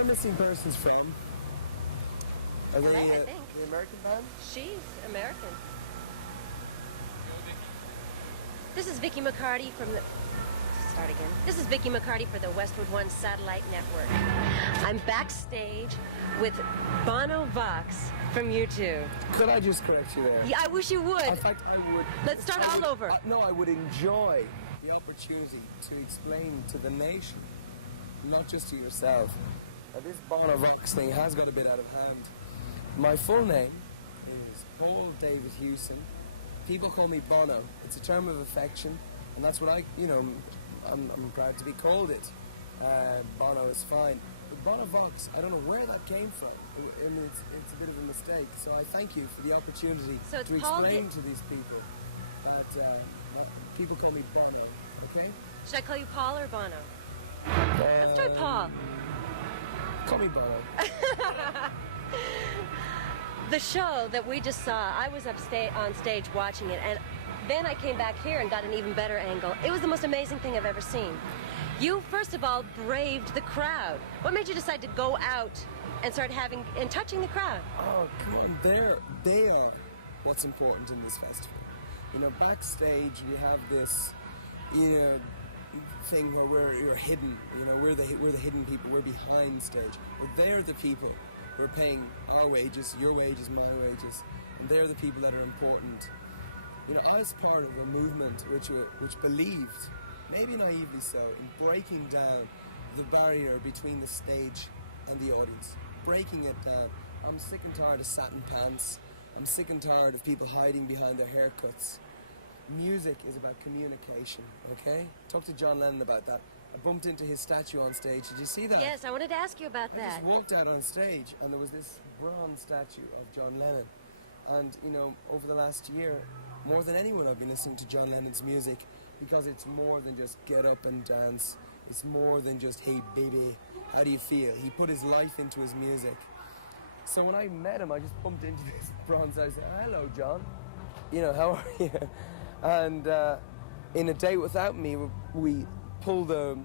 Where are Missing Persons from? Are LA, they I think. the American band? She's American. This is Vicky McCarty from the... Start again. This is Vicky McCarty for the Westwood One Satellite Network. I'm backstage with Bono Vox from U2. Could I just correct you there? Yeah, I wish you would. In fact, I would... Let's start all over. No, I would enjoy the opportunity to explain to the nation, not just to yourself, that this Bono Vox thing has got a bit out of hand. My full name is Paul David Hewson. People call me Bono. It's a term of affection, and that's what I'm proud to be called it. Bono is fine. But Bono Vox, I don't know where that came from. I mean, it's a bit of a mistake. So I thank you for the opportunity to explain to these people that people call me Bono, okay? Should I call you Paul or Bono? Let's try Paul. Call me Bono. The show that we just saw, I was on stage watching it, and then I came back here and got an even better angle. It was the most amazing thing I've ever seen. You, first of all, braved the crowd. What made you decide to go out and start touching the crowd? Oh, come on, they're what's important in this festival. You know, backstage we have this, thing where we're hidden. You know, we're the hidden people. We're behind stage. But they're the people who are paying our wages, your wages, my wages, and they're the people that are important. You know, I was part of a movement which believed, maybe naively so, in breaking down the barrier between the stage and the audience. Breaking it down. I'm sick and tired of satin pants. I'm sick and tired of people hiding behind their haircuts. Music is about communication, okay? Talk to John Lennon about that. I bumped into his statue on stage. Did you see that? Yes, I wanted to ask you about I that. just walked out on stage and there was this bronze statue of John Lennon. And, you know, over the last year, more than anyone, I've been listening to John Lennon's music because it's more than just get up and dance. It's more than just, hey, baby, how do you feel? He put his life into his music. So when I met him, I just bumped into this bronze. I said, hello, John. You know, how are you? And in A Day Without Me, we pulled the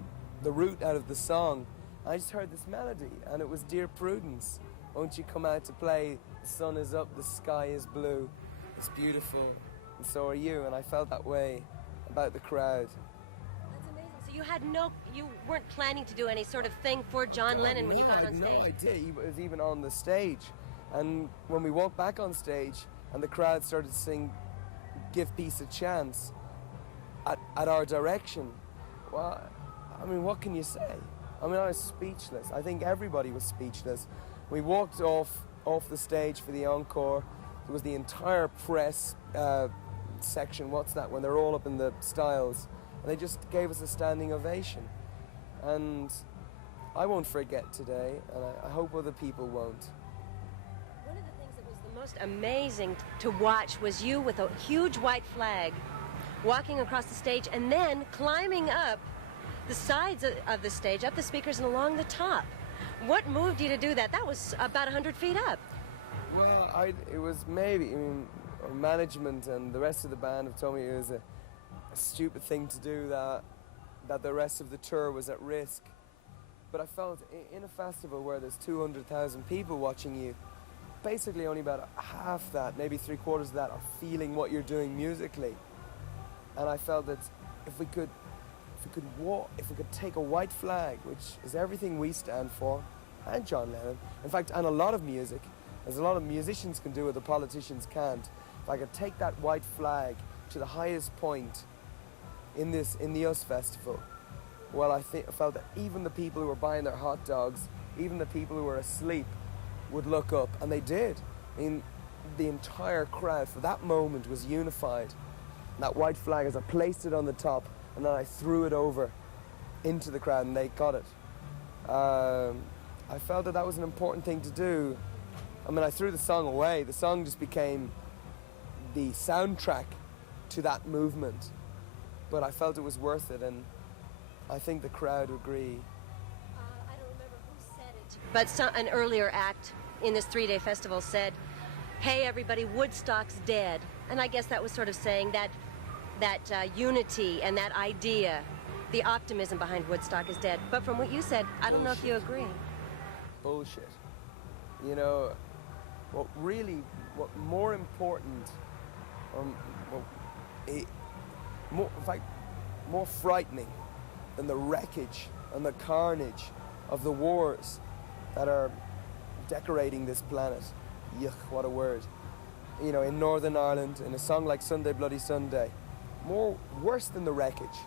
root out of the song. I just heard this melody, and it was Dear Prudence, won't you come out to play? The sun is up, the sky is blue. It's beautiful, and so are you. And I felt that way about the crowd. That's amazing. So you weren't planning to do any sort of thing for John Lennon when you got on stage? I had no idea he was even on the stage. And when we walked back on stage, and the crowd started to sing Give Peace a Chance at our direction, well, I mean, what can you say? I mean, I was speechless. I think everybody was speechless. We walked off the stage for the encore. There was the entire press section, what's that, when they're all up in the styles, and they just gave us a standing ovation. And I won't forget today, and I hope other people won't. One of the things that was the most amazing to watch was you with a huge white flag walking across the stage and then climbing up the sides of the stage, up the speakers and along the top. What moved you to do that? That was about 100 feet up. Well, it was maybe, our management and the rest of the band have told me it was a stupid thing to do, that the rest of the tour was at risk. But I felt in a festival where there's 200,000 people watching you, basically only about half that, maybe 3/4 of that are feeling what you're doing musically. And I felt that if we could take a white flag, which is everything we stand for, and John Lennon, in fact, and a lot of music, as a lot of musicians can do what the politicians can't, if I could take that white flag to the highest point in the US Festival, well, I felt that even the people who were buying their hot dogs, even the people who were asleep, would look up, and they did. I mean, the entire crowd for that moment was unified. And that white flag, as I placed it on the top, and then I threw it over into the crowd, and they got it. I felt that was an important thing to do. I mean, I threw the song away. The song just became the soundtrack to that movement. But I felt it was worth it, and I think the crowd agree. I don't remember who said it, but an earlier act in this 3-day festival said, hey, everybody, Woodstock's dead. And I guess that was sort of saying that unity and that idea, the optimism behind Woodstock is dead. But from what you said, I don't know if you agree. bullshit. You know, what more important, what, in fact, more frightening than the wreckage and the carnage of the wars that are decorating this planet. Yuck, what a word. You know, in Northern Ireland, in a song like Sunday Bloody Sunday, worse than the wreckage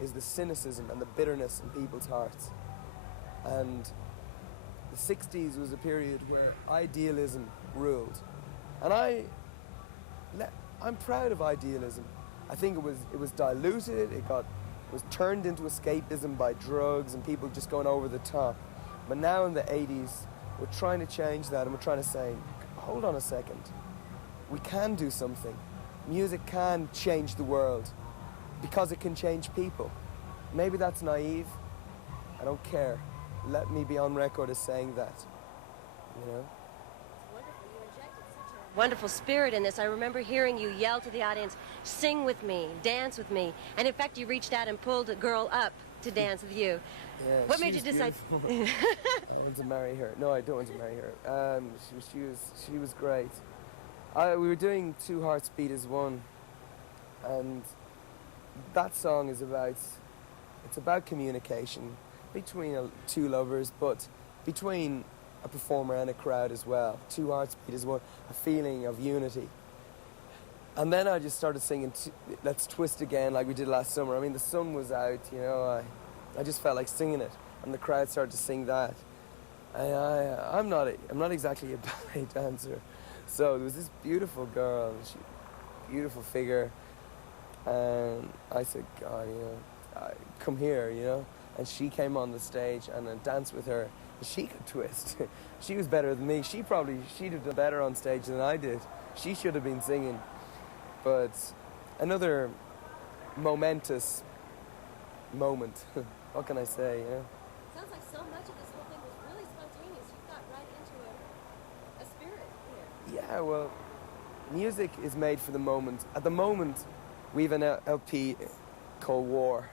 is the cynicism and the bitterness in people's hearts. And the 60s was a period where idealism ruled. And I'm proud of idealism. I think it was diluted, it was turned into escapism by drugs and people just going over the top. But now in the 80s, we're trying to change that, and we're trying to say, hold on a second. We can do something. Music can change the world because it can change people. Maybe that's naive. I don't care. Let me be on record as saying that. You know? Wonderful spirit in this. I remember hearing you yell to the audience, sing with me, dance with me. And in fact, you reached out and pulled a girl up to dance with you. Yeah, what made you decide? I want to marry her. No, I don't want to marry her. She was great. We were doing Two Hearts Beat as One, and that song is about communication between two lovers, but between a performer and a crowd as well. Two Hearts Beat as One, a feeling of unity. And then I just started singing Let's Twist Again like we did last summer. I mean, the sun was out, you know, I just felt like singing it, and the crowd started to sing that. I'm not exactly a ballet dancer, so there was this beautiful girl, beautiful figure, and I said, God, you know, come here, you know, and she came on the stage, and I danced with her. She could twist. She was better than me. She'd have done better on stage than I did. She should have been singing. But another momentous moment. What can I say, you know? Sounds like so much of this whole thing was really spontaneous. You got right into a spirit here. Yeah, well, music is made for the moment. At the moment, we have an LP called War.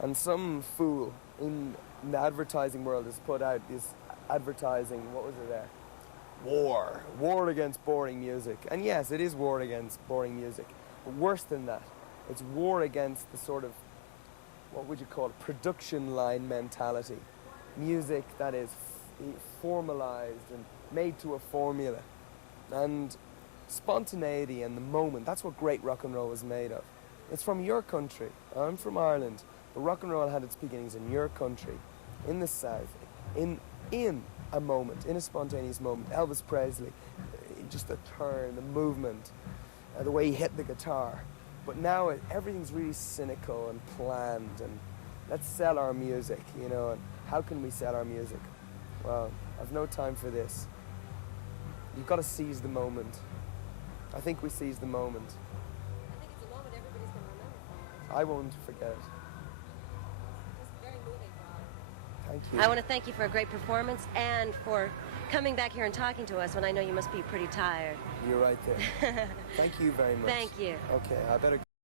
And some fool in the advertising world has put out this advertising, what was it there? War against boring music. And yes, it is war against boring music. But worse than that, it's war against the sort of, what would you call it, production line mentality. Music that is formalized and made to a formula. And spontaneity and the moment, that's what great rock and roll is made of. It's from your country. I'm from Ireland. But rock and roll had its beginnings in your country, in the South, in a moment, in a spontaneous moment. Elvis Presley, just the turn, the movement, the way he hit the guitar. But now everything's really cynical and planned, and let's sell our music, you know, and how can we sell our music? Well, I've no time for this. You've got to seize the moment. I think we seize the moment. I think it's a moment everybody's going to remember. I won't forget it. Thank you. I want to thank you for a great performance and for coming back here and talking to us when I know you must be pretty tired. You're right there. Thank you very much. Thank you. Okay, I better go.